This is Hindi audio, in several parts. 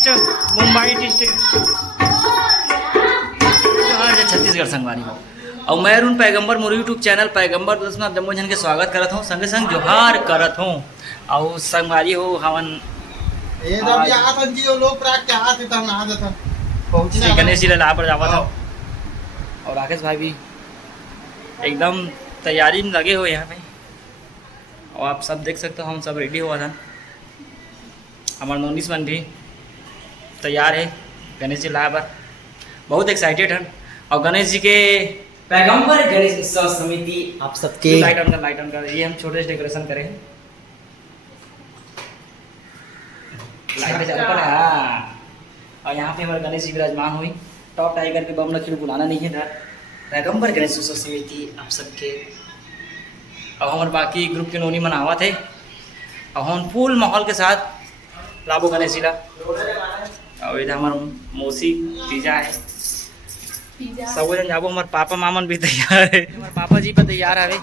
डिस्ट्रिक्ट मुंबई डिस्ट्रिक्ट छत्तीसगढ़ संगवारी हो और मैं अरुण पैगंबर मोर यूट्यूब चैनल पैगंबर दोस्त में आप जम्मो जन के स्वागत करत हूँ संगे संग जोहार करत हूँ और संगवारी हो हवन श्री गणेश जी ला पर जावा था और राकेश भाई भी एकदम तैयारी में लगे हो यहाँ पे और आप सब देख सकते हो हम सब रेडी हुआ था हमारे नोनिस मन भी तैयार है गणेश जी ला पर बहुत एक्साइटेड हैं और गणेश जी के पैगंबर गणेश उत्सव समिति आप सबके लाइट ऑन कर ये हम छोटे से डेकोरेशन करें लाइट चालू कर हाँ और यहाँ पे हमारे गणेश जी विराजमान हुई टॉप टाइगर के बम नखिल बुलाना नहीं है डर पैगंबर गणेश उत्सव समिति आप सबके और हमारे बाकी ग्रुप के नोनी मनावा थे और हम फुल माहौल के साथ लाबो गणेश जी ला और इधर हमारे मौसी तीजा है सब जन जाबो हमारे पापा मामन भी तैयार है हमारे पापा जी पर तैयार है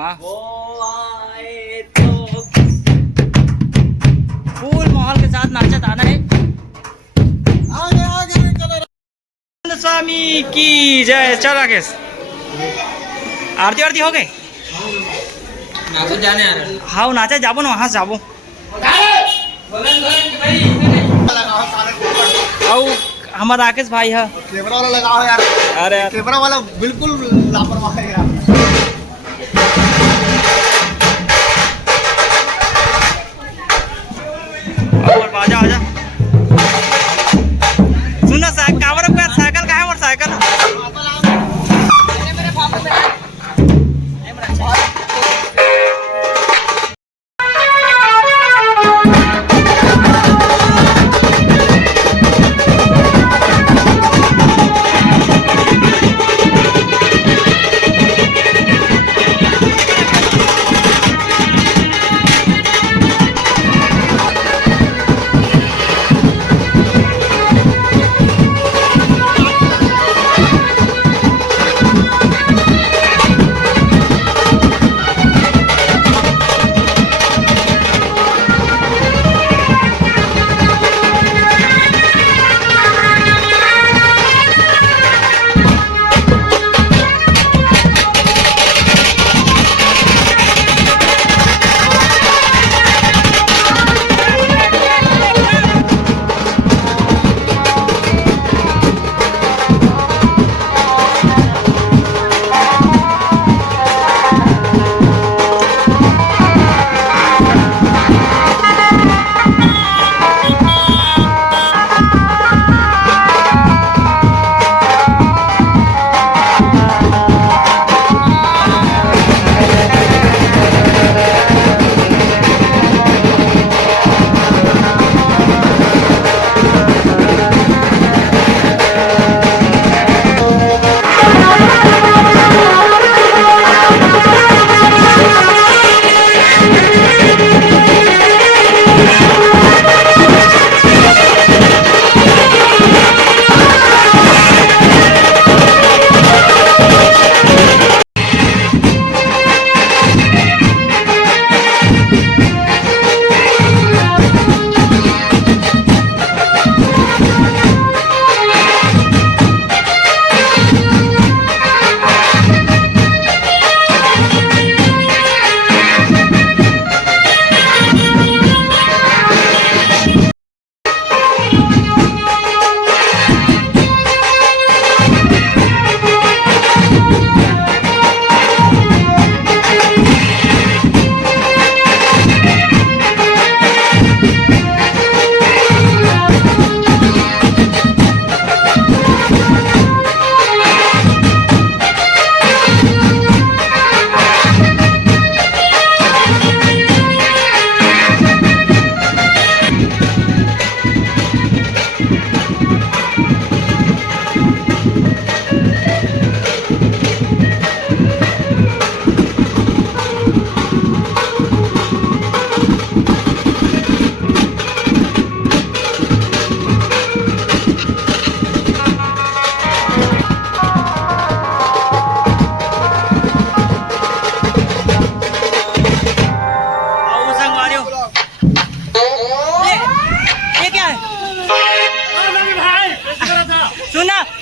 माँ फुल माहौल के साथ नाचत आना है स्वामी की जय। चल राकेश आरती आरती हो गए जाने आ रहा हाँ नाचा जाबो ना वहाँ से जाबो और हमारा राकेश भाई है कैमरा वाला लगाओ यार। अरे कैमरा वाला बिल्कुल लापरवाह है यार। और बाजा आजा सुना कावर पे साइकिल का है और साइकिल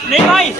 नहीं भाई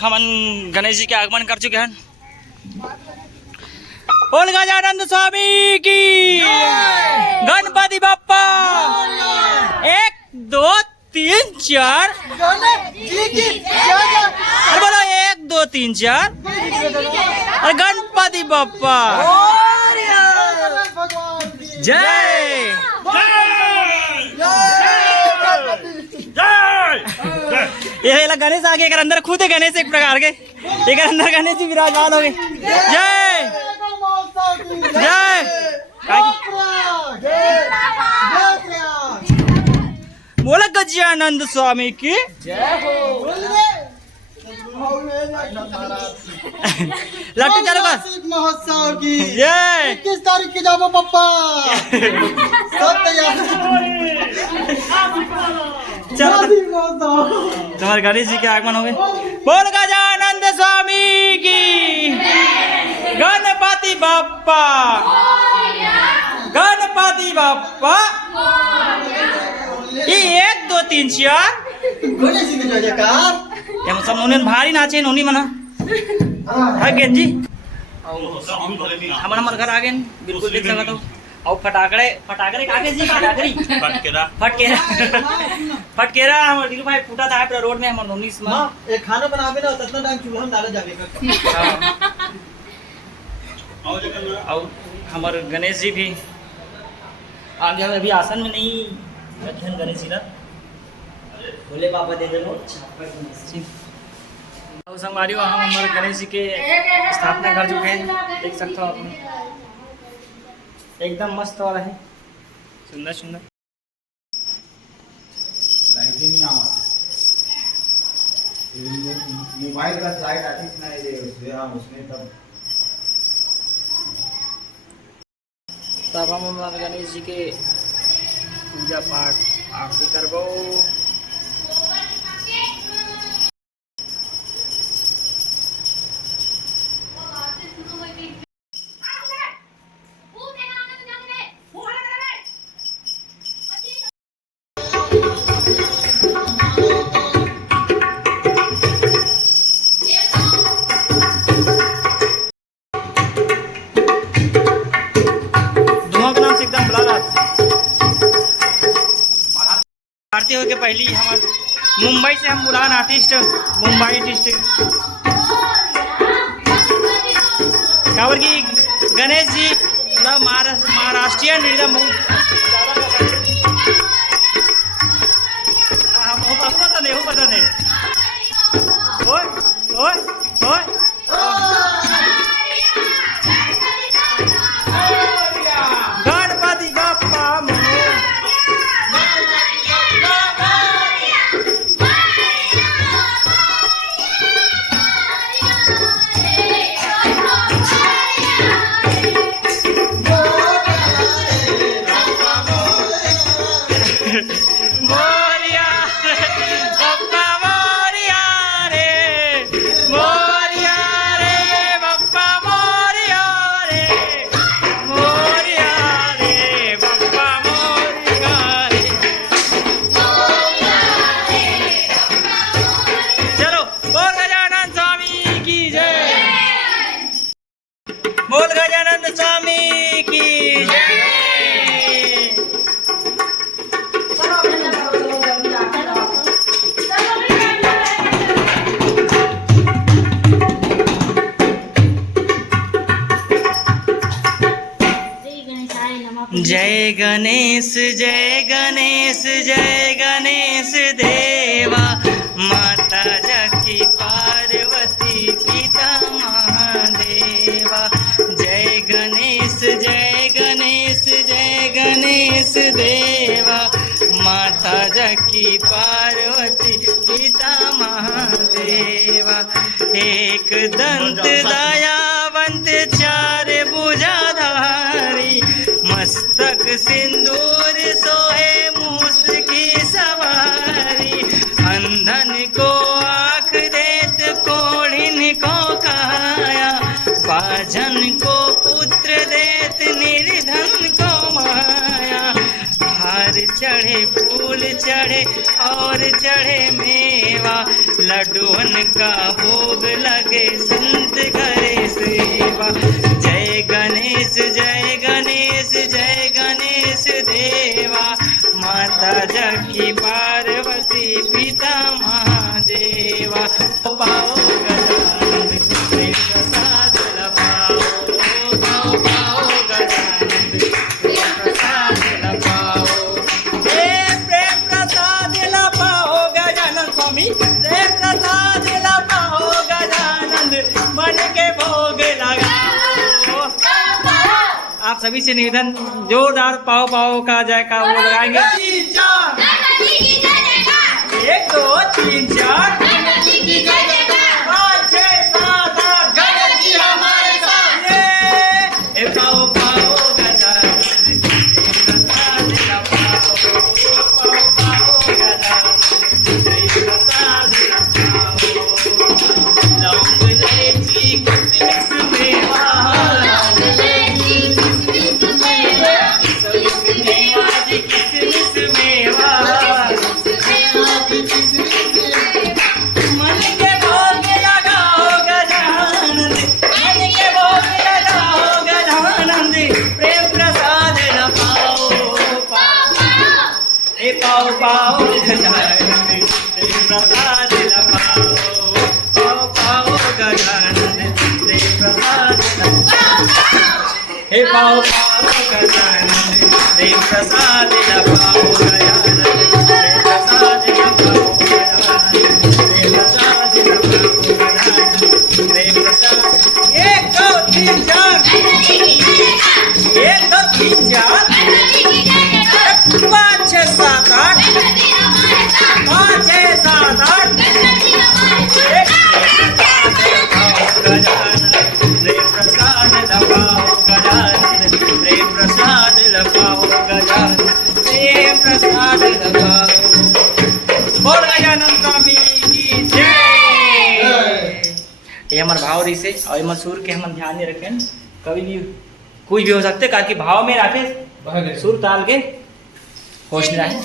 हमन गणेश जी के आगमन कर चुके हैं। बोल गजानंद स्वामी की, गणपति बप्पा, 1 2 3 4, अरे बोलो 1 2 3 4, और गणपति बप्पा जय। ये गणेश आगे एक अंदर खुद है गणेश एक प्रकार के, एक अंदर गणेश जी विराजमान हो गए। जय जय बोला गजानंद स्वामी की लट्टू चालू कर। महोत्सव की जय। 21 तारीख की जाओ पप्पा, सब तैयार। चलो तुम्हारे गणेश जी के आगमन हो गए। बोल गजानंद स्वामी की, गणपति बप्पा, गणपति बप्पा। ये 1 2 3 4 गणेश जी की जयकार। हम सब नोने भारी नाचे नोनी मना है गेंजी। हमन घर आ गए बिल्कुल देख सकत हो। और फटाकड़े काके जी फटाकड़ी फटकेरा हमर दिल भाई फूटा था रोड में हमर नोनी में। एक खाना बनावे ना ततना टाइम चूल्हा में डाले जावे। और हमारे गणेश जी भी आगे हम अभी आसन में नहीं बैठे गणेश जी ना भोले बाबा दे दो और हमारे वहाँ हमारे गणेश जी के स्थापना कर चुके हैं, देख सकते हो आप एकदम मस्त वाला है, सुंदर सुंदर। मोबाइल का लाइट आती ना उसमें तब हम हमारे गणेश जी के पूजा पाठ आरती करबो। आरती हो के पहली हम मुंबई से हम बुलान आर्टिस्ट मुंबई डिस्ट्रिक्ट काबर की गणेश जी महाराष्ट्रीय नृत्य पता नहीं पता नहीं ओए ओए ओए गणपति बप्पा बोल गजानंद स्वामी की जय। जय गणेश जय गणेश जय गणेश देवा, माता जकी पार्वती पिता महादेवा। जय गणेश जय गणेश जय गणेश देवा, माता जकी पार्वती पिता महादेवा। एक दंत दयावंत चार भुजाधारी, मस्तक सिंदूर सोहे मूस की सवारी। अंधन को आँख देत कोढ़िन को काया, बाजन को पुत्र देत निर्धन को माया। हार चढ़े फूल चढ़े और चढ़े मेवा, लड्डुअन का भोग लगे संत करे सेवा। जय गणेश जय गणेश जय गणेश देवा, माता जकी पार्वती पिता महादेवा। पाओ गजानन प्रेम प्रसाद लपाओ, पाओ पाओ गजानन प्रेम प्रसाद लपाओ। प्रेम प्रसाद लपाओ गजानन स्वामी, प्रेम प्रसाद लपाओ गजानन, मन के भोग लगाओ। आप सभी से निवेदन जोरदार पाओ पाओ का जयकार वो लगाएंगे। 3 4 1 2 3 4 5 6 7 8 गणेश जी हमारे साथ। ये पाओ पाओ गजानन प्रसाद लपाओ, पाओ पाओ गजानन प्रसाद लपाओ। लौंग इलायची किशमिश मेवा, मन के भोग लगाओ गजानन, मन के भोग लगाओ गजानन, प्रेम प्रसाद लपाओ। ए पाओ पाओ गजानन प्रेम प्रसाद लपाओ, पाओ पाओ गजानन प्रेम प्रसाद लपाओ। हे पाओ पाओ गजानन प्रेम प्रसाद लपाओ गजानन प्रेम प्रसाद लपाओ गजानन प्रेम प्रसाद लपाओ गजानन प्रेम प्रसाद। 1 2 3 4 1 2 3 4 5 6 7 8 5 6 7 8 प्रेम प्रसाद लपाओ गजानन प्रेम प्रसाद लपाओ गजानन प्रेम प्रसाद लपाओ। बोल गजानन स्वामी की जय। ये हमारे भाव रही से और ये सुर के हम ध्यान नहीं रखें, कभी भी कुछ भी हो सकते, कारण कि भाव में रखे सुर ताल के होश नहीं रहे।